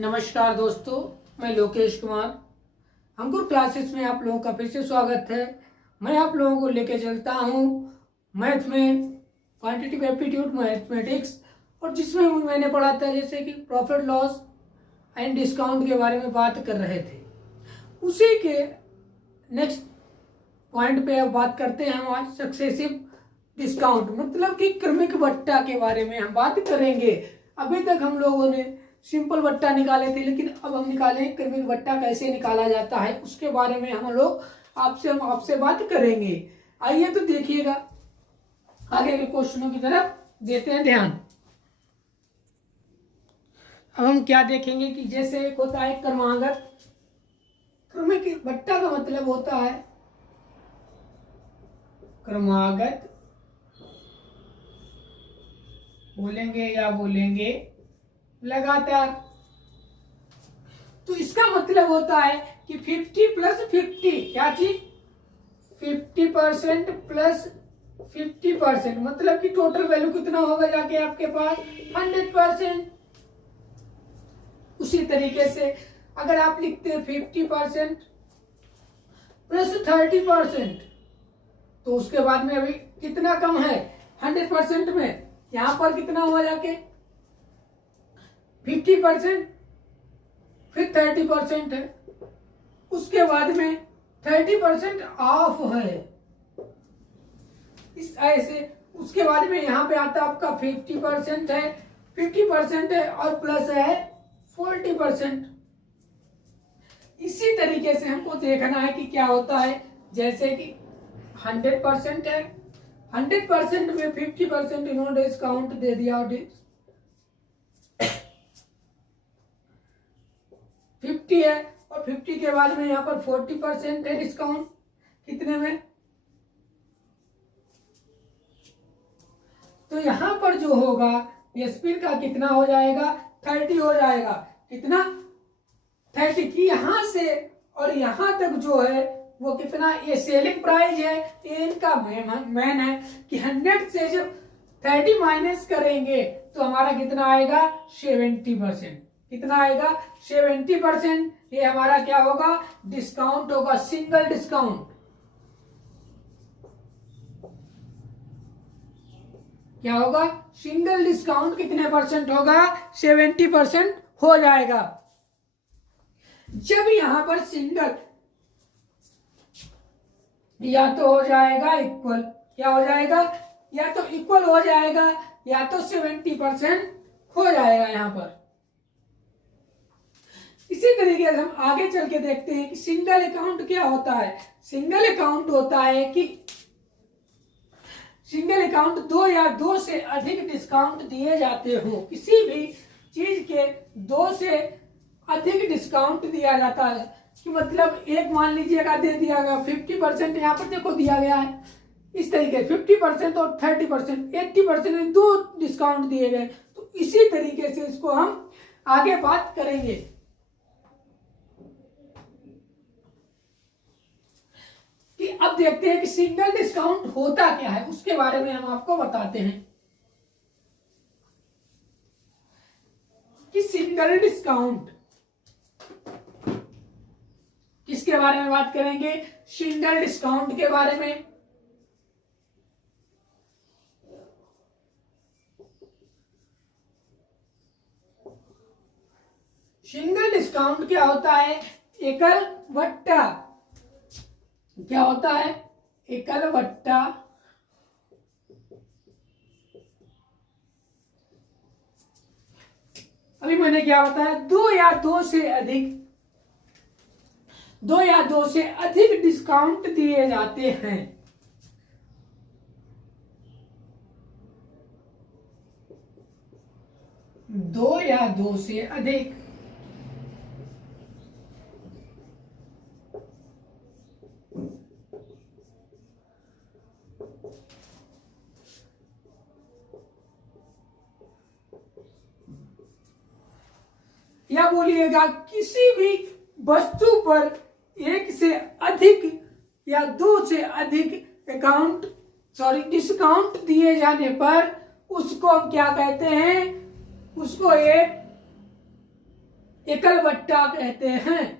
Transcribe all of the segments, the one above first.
नमस्कार दोस्तों, मैं लोकेश कुमार। अंकुर क्लासेस में आप लोगों का फिर से स्वागत है। मैं आप लोगों को लेके चलता हूँ मैथ में क्वांटिटेटिव एप्टीट्यूड मैथमेटिक्स, और जिसमें मैंने पढ़ा था जैसे कि प्रॉफिट लॉस एंड डिस्काउंट के बारे में बात कर रहे थे। उसी के नेक्स्ट पॉइंट पे अब बात करते हैं हम आज सक्सेसिव डिस्काउंट, मतलब कि क्रमिक बट्टा के बारे में हम बात करेंगे। अभी तक हम लोगों ने सिंपल बट्टा निकाले थे, लेकिन अब हम निकालेंगे क्रमिक बट्टा कैसे निकाला जाता है, उसके बारे में हम लोग आपसे बात करेंगे। आइए तो देखिएगा, आगे के क्वेश्चनों की तरफ देते हैं ध्यान। अब हम क्या देखेंगे कि जैसे एक होता है क्रमागत। क्रमिक बट्टा का मतलब होता है क्रमागत, बोलेंगे या बोलेंगे लगातार। तो इसका मतलब होता है कि 50 प्लस 50, क्या चीज 50% प्लस 50%, मतलब कि टोटल वैल्यू कितना होगा जाके आपके पास 100%। उसी तरीके से अगर आप लिखते हैं 50% प्लस 30%, तो उसके बाद में अभी कितना कम है 100% में, यहां पर कितना हुआ जाके 50%, फिर 30% है, उसके बाद में 30% ऑफ है, इस ऐसे। उसके बाद में यहाँ पे आता आपका 50% है, 50% है और प्लस है 40%। इसी तरीके से हमको देखना है कि क्या होता है। जैसे कि 100% है, 100% में 50% इन्होंने डिस्काउंट दे दिया, 50 है और 50 के बाद में यहाँ पर 40% है डिस्काउंट, कितने में, तो यहाँ पर जो होगा स्पिन का कितना हो जाएगा 30 हो जाएगा। कितना 30 की यहाँ से और यहाँ तक जो है वो कितना, ये सेलिंग प्राइस है, ये इनका मैन है कि 100 से जब 30 माइनस करेंगे तो हमारा कितना आएगा 70%। कितना आएगा 70%। ये हमारा क्या होगा, डिस्काउंट होगा, सिंगल डिस्काउंट। क्या होगा, सिंगल डिस्काउंट कितने परसेंट होगा 70% हो जाएगा। जब यहां पर सिंगल या तो हो जाएगा इक्वल, क्या हो जाएगा, या तो इक्वल हो जाएगा या तो 70% हो जाएगा यहां पर। इसी तरीके से हम आगे चल के देखते हैं कि सिंगल अकाउंट क्या होता है। सिंगल अकाउंट होता है कि सिंगल अकाउंट दो या दो से अधिक डिस्काउंट दिए जाते हो, किसी भी चीज के दो से अधिक डिस्काउंट दिया जाता है। कि मतलब एक मान लीजिएगा दे दिया गया 50%, यहाँ पर देखो दिया गया है इस तरीके 50% और 30%, 80% दो डिस्काउंट दिए गए। तो इसी तरीके से इसको हम आगे बात करेंगे। कि अब देखते हैं कि सिंगल डिस्काउंट होता क्या है, उसके बारे में हम आपको बताते हैं कि सिंगल डिस्काउंट किसके बारे में बात करेंगे, सिंगल डिस्काउंट के बारे में। सिंगल डिस्काउंट क्या होता है, एकल बट्टा। क्या होता है, एकल बट्टा। अभी मैंने क्या बताया, दो या दो से अधिक डिस्काउंट दिए जाते हैं। दो या दो से अधिक, या बोलिएगा किसी भी वस्तु पर एक से अधिक या दो से अधिक डिस्काउंट दिए जाने पर उसको हम क्या कहते हैं, उसको एक एकल बट्टा कहते हैं।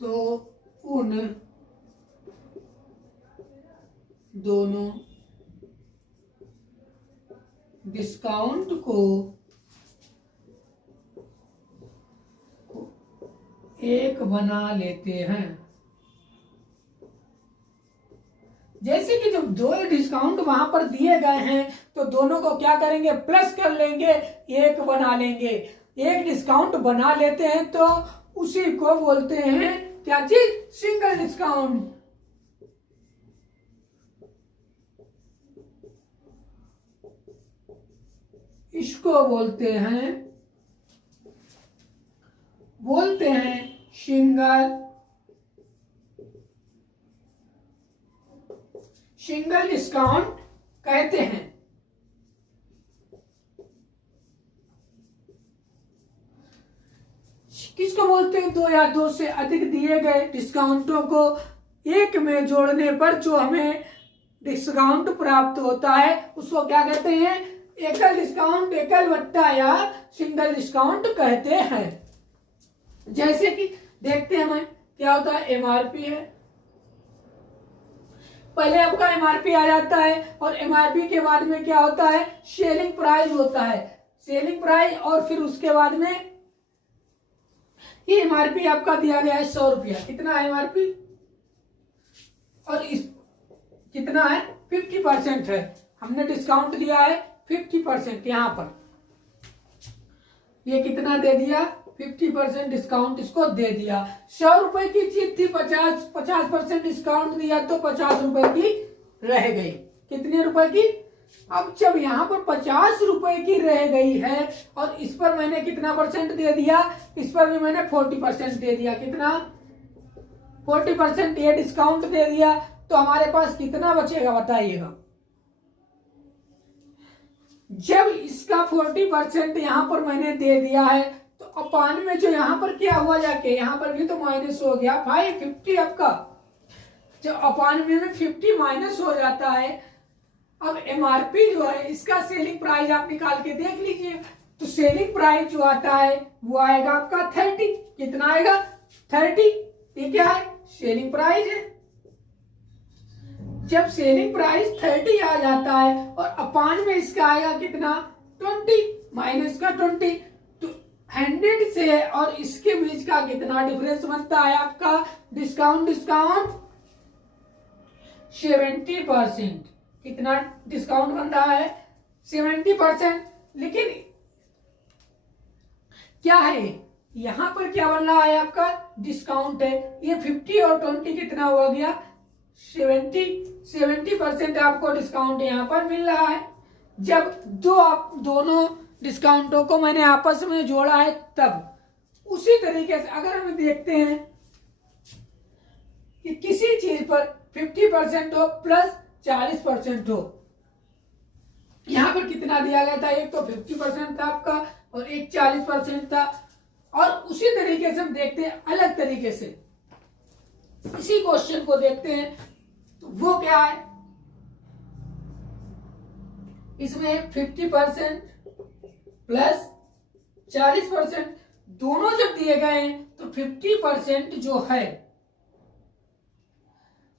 तो उन दोनों डिस्काउंट को एक बना लेते हैं। जैसे कि जब दो डिस्काउंट वहां पर दिए गए हैं तो दोनों को क्या करेंगे, प्लस कर लेंगे, एक बना लेंगे। एक डिस्काउंट बना लेते हैं तो उसी को बोलते हैं क्या चीज, सिंगल डिस्काउंट। इसको बोलते हैं सिंगल डिस्काउंट कहते हैं। किसको बोलते हैं, दो या दो से अधिक दिए गए डिस्काउंटों को एक में जोड़ने पर जो हमें डिस्काउंट प्राप्त होता है उसको क्या कहते हैं, एकल डिस्काउंट, एकल बट्टा या सिंगल डिस्काउंट कहते हैं। जैसे कि देखते हैं हमें क्या होता है, एमआरपी है, पहले आपका एमआरपी आ जाता है और एमआरपी के बाद में क्या होता है, सेलिंग प्राइस होता है, सेलिंग प्राइस, और फिर उसके बाद में ये एमआरपी आपका दिया गया है 100 रुपया। कितना है एमआरपी, और इस कितना है 50% है, हमने डिस्काउंट दिया है 50%। यहां पर ये कितना दे दिया, 50% डिस्काउंट इसको दे दिया। 100 रुपए की चीज थी, 50% डिस्काउंट दिया तो 50 रुपए की रह गई। कितने रुपए की, अब जब यहाँ पर 50 रुपए की रह गई है और इस पर मैंने कितना परसेंट दे दिया, इस पर भी मैंने 40% दे दिया। कितना, 40% ये डिस्काउंट दे दिया, तो हमारे पास कितना बचेगा बताइएगा। जब इसका 40% यहाँ पर मैंने दे दिया है तो अपान में जो यहाँ पर क्या हुआ, जाके यहाँ पर भी तो माइनस हो गया 50 आपका। जब अपान में 50 माइनस हो जाता है, अब एमआरपी जो है इसका सेलिंग प्राइस आप निकाल के देख लीजिए, तो सेलिंग प्राइस जो आता है वो आएगा आपका 30। कितना आएगा, 30। ये क्या है, सेलिंग प्राइस है। जब सेलिंग प्राइस 30 आ जाता है और अपान में इसका आएगा कितना, 20, माइनस का 20, तो 100 से और इसके बीच का कितना डिफरेंस बनता है आपका, डिस्काउंट 70%। कितना डिस्काउंट बन रहा है, 70%। लेकिन क्या है, यहां पर क्या बन रहा है आपका, डिस्काउंट है। ये 50 और 20 कितना हो गया, 70% आपको डिस्काउंट यहां पर मिल रहा है। जब दोनों डिस्काउंटों को मैंने आपस में जोड़ा है तब उसी तरीके से अगर हम देखते हैं कि किसी चीज पर 50% हो प्लस 40% हो, यहां पर कितना दिया गया था, एक तो 50% था आपका और एक 40% था। और उसी तरीके से हम देखते हैं अलग तरीके से, इसी क्वेश्चन को देखते हैं तो वो क्या है, इसमें 50% प्लस 40% दोनों जब दिए गए हैं तो 50% जो है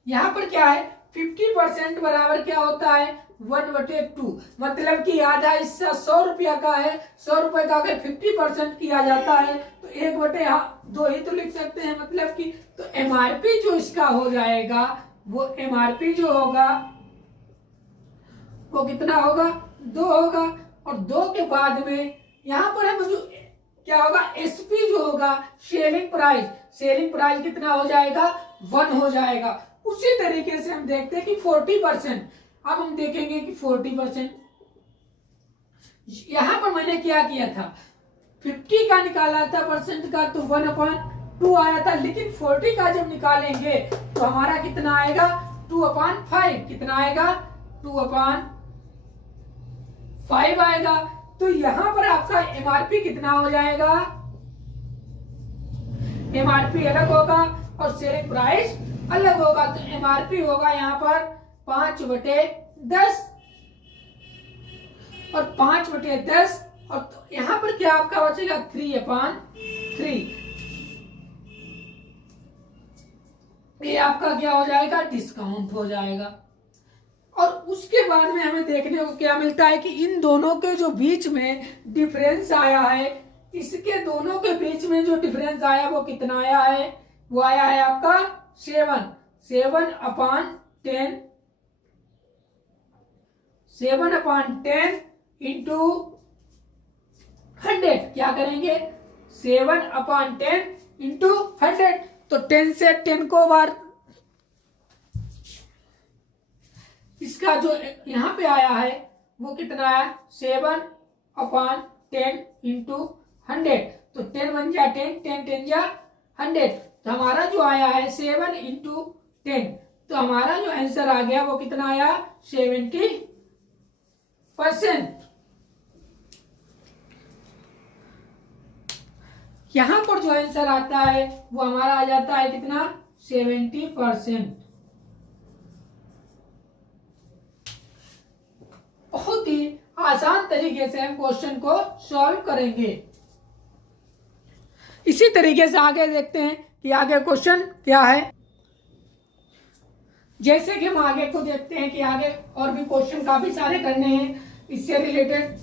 यहां पर क्या है, 50% बराबर क्या होता है, 1/2। मतलब कि आधा हिस्सा 100 रुपया का है, 100 रुपए का अगर 50% किया जाता है तो 1/2 ही तो लिख सकते हैं। मतलब कि तो एमआरपी जो इसका हो जाएगा, वो एमआरपी जो होगा वो कितना होगा, 2 होगा। और 2 के बाद में यहां पर हम जो क्या होगा, एसपी जो होगा, सेलिंग प्राइस कितना हो जाएगा, 1 हो जाएगा। उसी तरीके से हम देखते हैं कि 40%, अब हम देखेंगे कि 40% यहां पर मैंने क्या किया था, 50 का निकाला था परसेंट का तो 1/2 आया था, लेकिन 40 का जब निकालेंगे तो हमारा कितना आएगा, 2/5। कितना आएगा, 2/5 आएगा। तो यहां पर आपका एमआरपी कितना हो जाएगा, एमआरपी अलग होगा और सेलिंग प्राइस अलग होगा। तो एमआरपी होगा यहाँ पर 5/10 और 5/10 और तो यहां पर क्या आपका बचेगा 3/3। ये आपका क्या हो जाएगा, डिस्काउंट हो जाएगा। और उसके बाद में हमें देखने को क्या मिलता है कि इन दोनों के जो बीच में डिफरेंस आया है, इसके दोनों के बीच में जो डिफरेंस आया वो कितना आया है, वो आया है आपका 7 इंटू 100। क्या करेंगे 7/10 इंटू 100, तो 10 से 10 को बार इसका जो यहां पे आया है वो कितना है 7/10 इंटू 100, तो 10 बन जा 10, 10 10 जा 100, तो हमारा जो आया है 7 इंटू 10, तो हमारा जो आंसर आ गया वो कितना आया 70%। यहां पर जो आंसर आता है वो हमारा आ जाता है कितना 70%। बहुत ही आसान तरीके से हम क्वेश्चन को सॉल्व करेंगे। इसी तरीके से आगे देखते हैं कि आगे क्वेश्चन क्या है। जैसे कि हम आगे को देखते हैं कि आगे और भी क्वेश्चन काफी सारे करने हैं इससे रिलेटेड।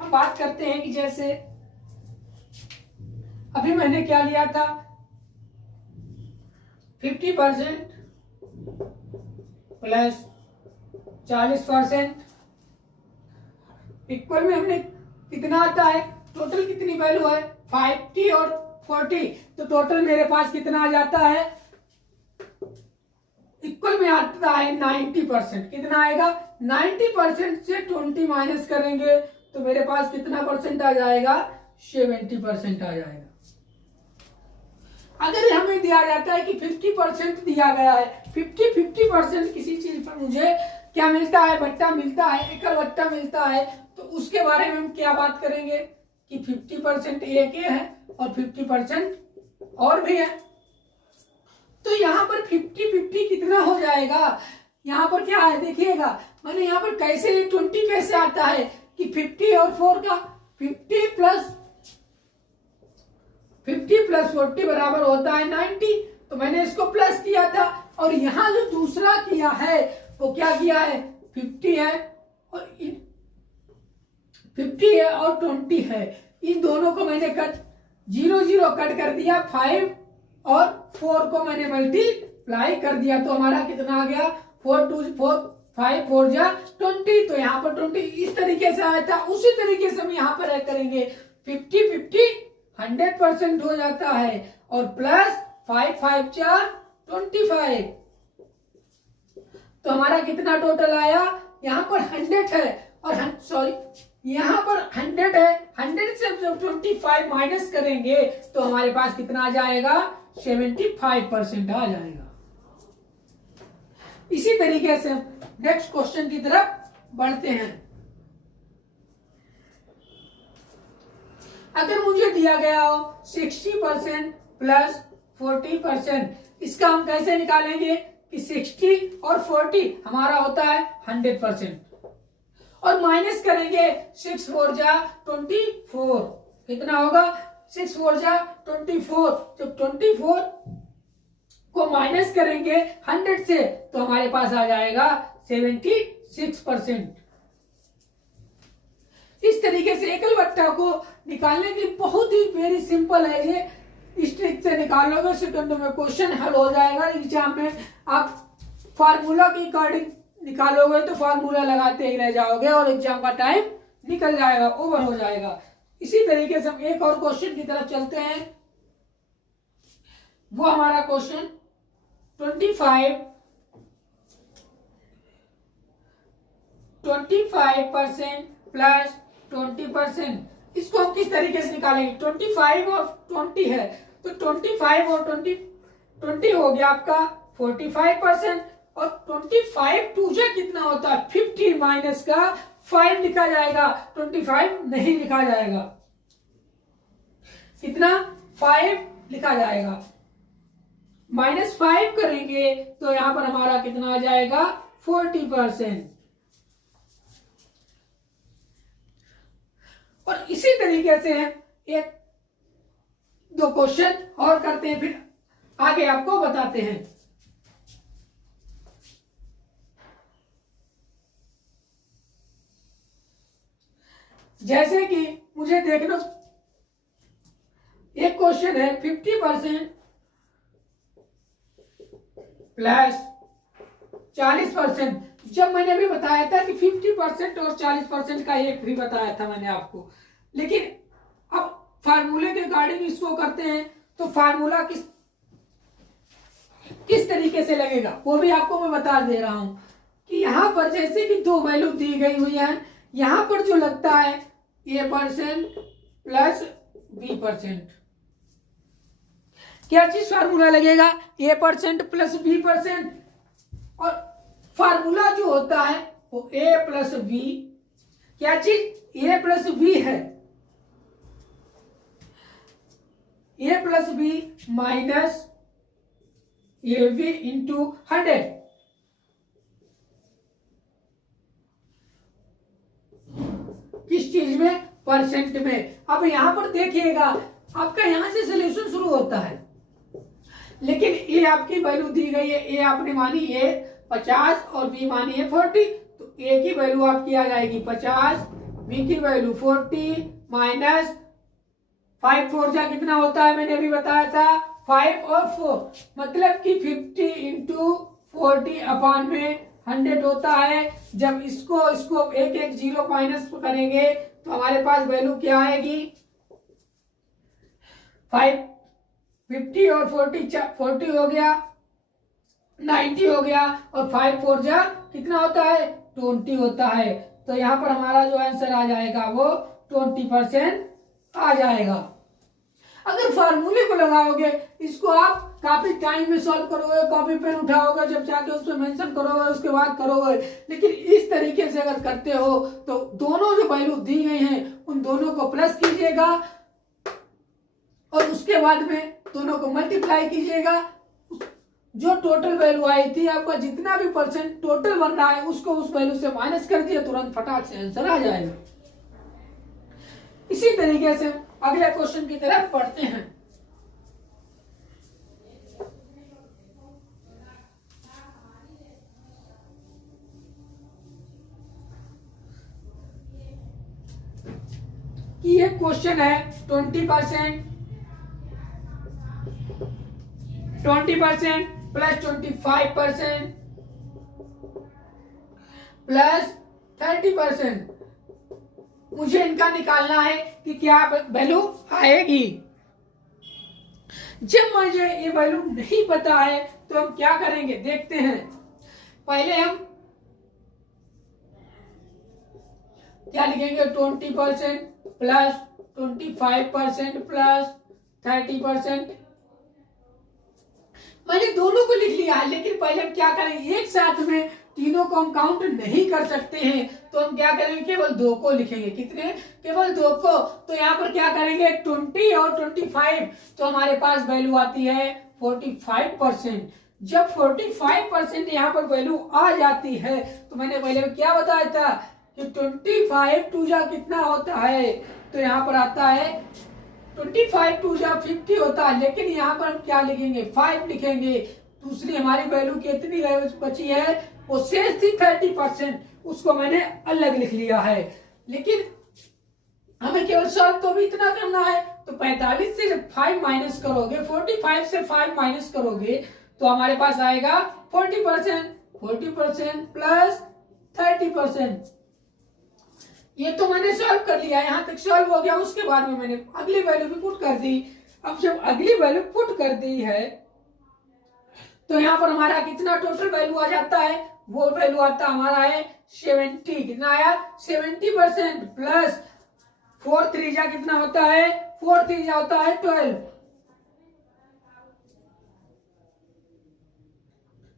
हम बात करते हैं कि जैसे अभी मैंने क्या लिया था 50% प्लस 40% इक्वल में हमने कितना आता है, टोटल कितनी वैल्यू है 50 और 40, तो टोटल मेरे पास कितना आ जाता है, इक्वल में आता है 90%। कितना आएगा 90% से 20 माइनस करेंगे तो मेरे पास कितना परसेंट आ जाएगा 70% आ जाएगा। अगर हमें दिया जाता है कि 50% दिया गया है, 50% किसी चीज पर मुझे क्या मिलता है, बट्टा मिलता है, एकल बट्टा मिलता है, तो उसके बारे में हम क्या बात करेंगे कि 50% एक है और 50% और भी है। तो यहाँ पर 50-50 कितना हो जाएगा, यहाँ पर क्या है देखिएगा, मैंने यहाँ पर कैसे 20 कैसे आता है कि 50 और 4 का 50 प्लस 40 बराबर होता है 90, तो मैंने इसको प्लस किया था। और यहाँ जो दूसरा किया है वो क्या किया है 50 है और 20 है, इन दोनों को मैंने कट 0 कट कर दिया, 5 और 4 को मैंने मल्टीप्लाई कर दिया, तो हमारा कितना आ गया 4 2 4 5 4 जा 20, तो यहाँ पर 20 इस तरीके से आया था। उसी तरीके से हम यहाँ पर ऐड करेंगे 50-50 100% हो जाता है और प्लस 5 5 जा 25, तो हमारा कितना टोटल आया, यहाँ पर 100 है और सॉरी यहाँ पर 100 है, 100 से जब 25 माइनस करेंगे तो हमारे पास कितना आ जाएगा 75% आ जाएगा। इसी तरीके से नेक्स्ट क्वेश्चन की तरफ बढ़ते हैं। अगर मुझे दिया गया हो 60% प्लस 40%, इसका हम कैसे निकालेंगे कि 60 और 40 हमारा होता है 100% और माइनस करेंगे 6 4 जा 24, कितना होगा 6 4 जा 24, जब 24 को माइनस करेंगे 100 से तो हमारे पास आ जाएगा 76%। इस तरीके से एकल बट्टा को निकालने की बहुत ही वेरी सिंपल है, ये इस ट्रिक से निकालोगे सेकंडों में क्वेश्चन हल हो जाएगा। एग्जाम में आप फार्मूला के अकॉर्डिंग निकालोगे तो फार्मूला लगाते ही रह जाओगे और एग्जाम का टाइम निकल जाएगा, ओवर हो जाएगा। इसी तरीके से हम एक और क्वेश्चन की तरफ चलते हैं। वो हमारा क्वेश्चन 25% प्लस 20%, इसको हम किस तरीके से निकालेंगे, 25 और 20 है तो 25 और 20 हो गया आपका 45% और 25 टू जा कितना होता है 50 माइनस का 5 लिखा जाएगा, 25 नहीं लिखा जाएगा। कितना? 5 लिखा जाएगा। -5 करेंगे तो यहां पर हमारा कितना आ जाएगा? 40%। और इसी तरीके से एक दो क्वेश्चन और करते हैं, फिर आगे आपको बताते हैं। जैसे कि मुझे देखना, एक क्वेश्चन है 50% प्लस 40%। जब मैंने भी बताया था कि 50% और 40% का एक भी बताया था मैंने आपको, लेकिन अब फार्मूले के अकॉर्डिंग इसको करते हैं तो फार्मूला किस तरीके से लगेगा वो भी आपको मैं बता दे रहा हूं कि यहां पर जैसे कि दो वैल्यू दी गई हुई है, यहां पर जो लगता है A% प्लस B%। क्या चीज फार्मूला लगेगा? A% plus B%। और फार्मूला जो होता है वो A प्लस B, क्या चीज? A प्लस B है। A plus B minus AB into 100। किस चीज में? परसेंट में। अब यहां पर देखिएगा, आपका यहां से सोल्यूशन शुरू होता है, लेकिन ए आपकी वैल्यू दी गई है, ए आपने मानी ए 50 और बी मानी है 40, तो ए की वैल्यू आपकी आ जाएगी 50, बी की वैल्यू 40 माइनस 5 4 जा कितना होता है? मैंने अभी बताया था 5 और 4, मतलब कि 50 इंटू 40 अपॉन में 100 होता है। जब इसको एक एक जीरो माइनस करेंगे तो हमारे पास वैल्यू क्या आएगी? 50 और 40 हो गया, 90 हो गया, और 5 4 जा कितना होता है? 20 होता है। तो यहां पर हमारा जो आंसर आ जाएगा वो 20% आ जाएगा। अगर फार्मूले को लगाओगे, इसको आप काफी टाइम में सॉल्व करोगे, कॉपी पेन उठाओगे, जब जाके उसमें मेंशन करोगे उसके बाद करोगे, लेकिन इस तरीके से अगर करते हो तो दोनों जो वैल्यू दी गई हैं उन दोनों को प्लस कीजिएगा और उसके बाद में दोनों को मल्टीप्लाई कीजिएगा। जो टोटल वैल्यू आई थी, आपका जितना भी परसेंट टोटल बन रहा है उसको उस वैल्यू से माइनस कर दिया, तुरंत फटाक से आंसर आ जाएगा। इसी तरीके से अगले क्वेश्चन की तरफ पढ़ते हैं। कि ये क्वेश्चन है 20% प्लस 25% प्लस 30%। मुझे इनका निकालना है कि क्या वैल्यू आएगी। जब मुझे ये वैल्यू नहीं पता है तो हम क्या करेंगे, देखते हैं। पहले हम क्या लिखेंगे? 20% प्लस 25% प्लस 30%। मैंने दोनों को लिख लिया है, लेकिन पहले हम क्या करेंगे, एक साथ में तीनों को हम काउंट नहीं कर सकते हैं, तो हम क्या करेंगे, केवल 2 को लिखेंगे। कितने? केवल 2 को। तो यहाँ पर क्या करेंगे, 20 और 25, तो हमारे पास वैल्यू आती है 45%। जब 45% यहाँ पर वैल्यू आ जाती है तो मैंने पहले क्या बताया था कि 25 टू जा कितना होता है, तो यहाँ पर आता है 25 टू जा 50 होता है, लेकिन यहाँ पर हम क्या लिखेंगे, 5 लिखेंगे। दूसरी हमारी वैल्यू कितनी बची है, वो शेष थी 30%, उसको मैंने अलग लिख लिया है। लेकिन हमें केवल सॉल्व तो भी इतना करना है, तो 45 से जब 5 माइनस करोगे, 45 से 5 माइनस करोगे तो हमारे पास आएगा 40% प्लस 30%। ये तो मैंने सॉल्व कर लिया, यहां तक सॉल्व हो गया। उसके बाद में मैंने अगली वैल्यू भी पुट कर दी। अब जब अगली वैल्यू पुट कर दी है तो यहां पर हमारा कितना टोटल वैल्यू आ जाता है, वो वैल्यू आता हमारा है 70। कितना आया, 70% प्लस 4 3 जा कितना होता है, 4 3 जा होता है 12।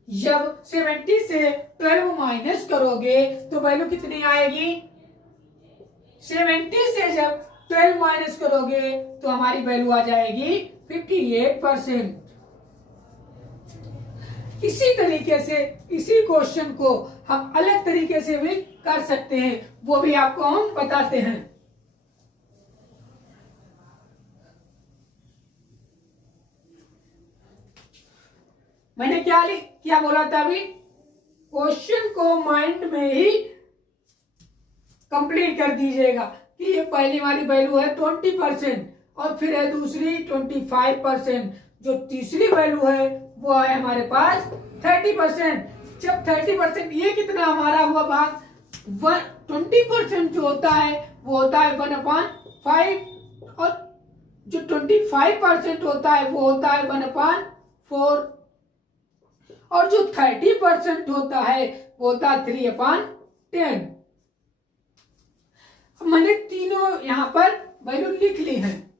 जब 70 से 12 माइनस करोगे तो वैल्यू कितनी आएगी, 70 से जब 12 माइनस करोगे तो हमारी वैल्यू आ जाएगी 58%। इसी तरीके से इसी क्वेश्चन को हम अलग तरीके से भी कर सकते हैं, वो भी आपको हम बताते हैं। मैंने क्या बोला था अभी, क्वेश्चन को माइंड में ही कंप्लीट कर दीजिएगा कि ये पहली वाली वैल्यू है 20% और फिर है दूसरी 25%, जो तीसरी वैल्यू है वो है हमारे पास 30%। जब 30% ये कितना हमारा हुआ भाग 20% जो होता है वो होता है 1/5 और जो 25% होता है वो होता है 1/4 और जो 30% होता है वो होता है 3/10। मैंने तीनों यहां पर वैल्यू लिख ली है।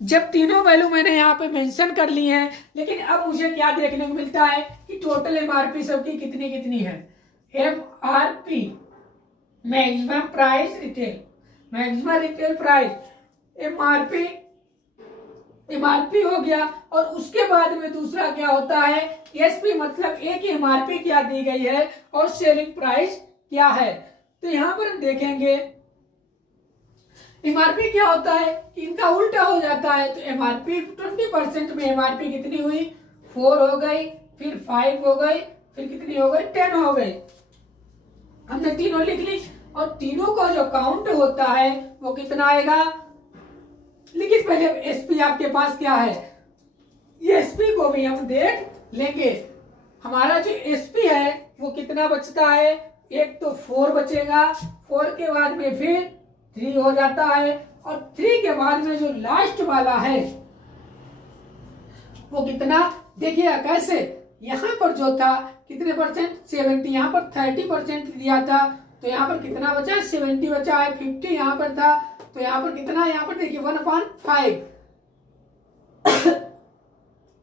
जब तीनों वैल्यू मैंने यहाँ पे मेंशन कर ली है, लेकिन अब मुझे क्या देखने को मिलता है कि टोटल एमआरपी सबकी कितनी कितनी है। MRP maximum price retail, maximum retail price, MRP हो गया और उसके बाद में दूसरा क्या होता है एसपी, मतलब एक एमआरपी क्या दी गई है और सेलिंग प्राइस क्या है। तो यहां पर हम देखेंगे एमआरपी क्या होता है, इनका उल्टा हो जाता है। तो एमआरपी 20% में एमआरपी कितनी हुई 4 हो गई, फिर 5 हो गई, फिर कितनी हो गई 10 हो गई। हमने तीनों लिख ली और तीनों का जो काउंट होता है वो कितना आएगा। लेकिन पहले एसपी आपके पास क्या है, ये एसपी को भी हम देख लेंगे। हमारा जो एसपी है वो कितना बचता है, एक तो 4 बचेगा, 4 के बाद में फिर 3 हो जाता है और 3 के बाद में जो लास्ट वाला है वो कितना, देखिए कैसे यहां पर जो था कितने परसेंट 70, यहां पर 30% दिया था तो यहां पर कितना बचा 70 बचा है, 50 यहां पर था तो यहां पर कितना, यहां पर देखिए 1/5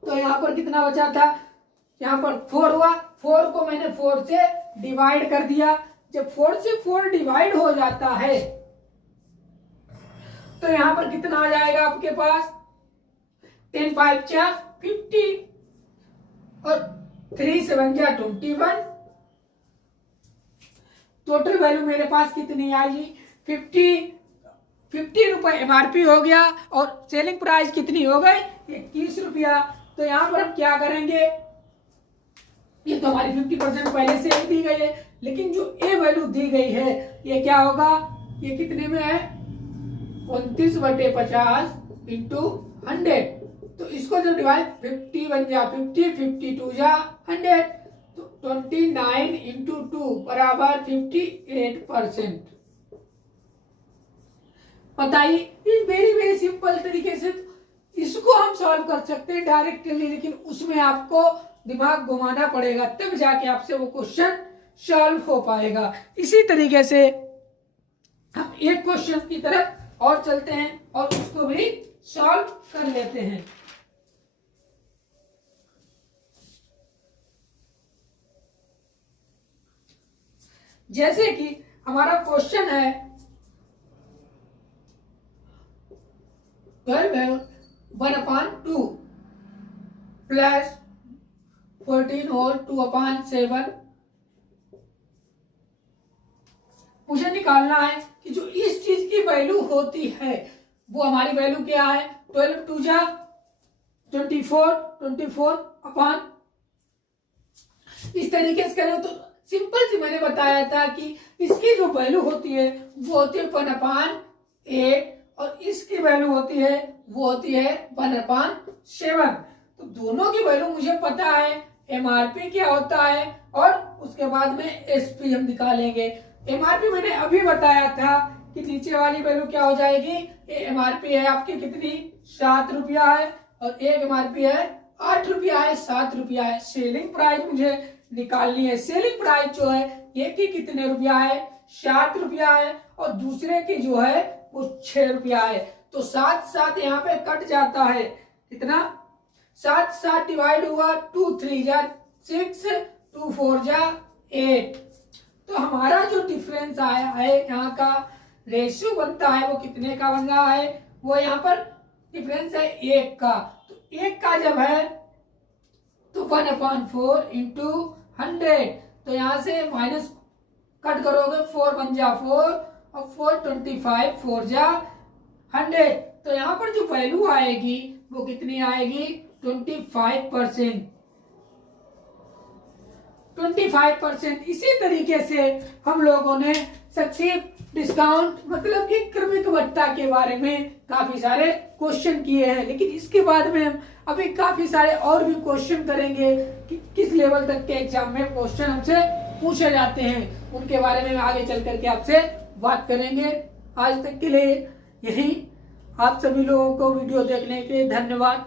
तो यहां पर कितना बचा था, यहां पर 4 हुआ, 4 को मैंने 4 से डिवाइड कर दिया। जब 4 से 4 डिवाइड हो जाता है तो यहां पर कितना आ जाएगा आपके पास 10 5 जा 50 और 3 7 जा 21। टोटल वैल्यू मेरे पास कितनी आई 50 रुपए एमआरपी हो गया और सेलिंग प्राइस कितनी हो गई 21 रुपया। तो यहां पर हम क्या करेंगे, ये तो हमारी 50% पहले से ही दी गई है, लेकिन जो ए वैल्यू दी गई है ये क्या होगा, ये कितने में है 29/50 इंटू 100। तो इसको जो डिवाइड 50 बन जा 50, 52 जा 100 तो 29 इंटू 2 बराबर 58%। बताइए, ये वेरी वेरी सिंपल तरीके से इसको हम सॉल्व कर सकते हैं डायरेक्टली, लेकिन उसमें आपको दिमाग घुमाना पड़ेगा तब जाके आपसे वो क्वेश्चन सॉल्व हो पाएगा। इसी तरीके से हम एक क्वेश्चन की तरफ और चलते हैं और उसको भी सॉल्व कर लेते हैं। जैसे कि हमारा क्वेश्चन है 1/2 प्लस 14 और 2/7। मुझे निकालना है कि जो इस चीज की वैल्यू होती है वो हमारी वैल्यू क्या है 12 2 जा 24 अपॉन, इस तरीके से करें तो सिंपल सी मैंने बताया था कि इसकी जो वैल्यू होती है वो होती है 1/8 और इसकी वैल्यू होती है वो होती है 1/7। तो दोनों की वैल्यू मुझे पता है, एमआरपी क्या होता है और उसके बाद में एसपी हम निकालेंगे। एमआरपी मैंने अभी बताया था कि नीचे वाली वैल्यू क्या हो जाएगी, ये एमआरपी है आपकी कितनी 7 रुपया है और एक एमआरपी है 8 रुपया है, 7 रुपया है। सेलिंग प्राइस मुझे निकालनी है, सेलिंग प्राइस जो है एक की कितने रुपया है 7 रुपया है और दूसरे की जो है वो 6 रुपया है। तो 7 यहाँ पे कट जाता है, कितना 7 डिवाइड हुआ 2 3 जा 6 2 4 जा 8। तो हमारा जो डिफरेंस आया है, यहाँ का रेशियो बनता है वो कितने का बन रहा है, वो यहाँ पर डिफरेंस है 1 का। तो 1 का जब है तो 1/4 इंटू 100, तो यहाँ से माइनस कट करोगे 4 बन जा 4 और 425 4 जा 100। तो यहाँ पर जो वैल्यू आएगी वो कितनी आएगी, 25%। 25%। इसी तरीके से हम लोगों ने संक्षिप्त डिस्काउंट मतलब कि क्रमिक भत्ता के बारे में काफी सारे क्वेश्चन किए हैं, लेकिन इसके बाद में हम अभी काफी सारे और भी क्वेश्चन करेंगे कि किस लेवल तक के एग्जाम में क्वेश्चन हमसे पूछे जाते हैं, उनके बारे में आगे चल करके आपसे बात करेंगे। आज तक के लिए यही। आप सभी लोगों को वीडियो देखने के लिए धन्यवाद।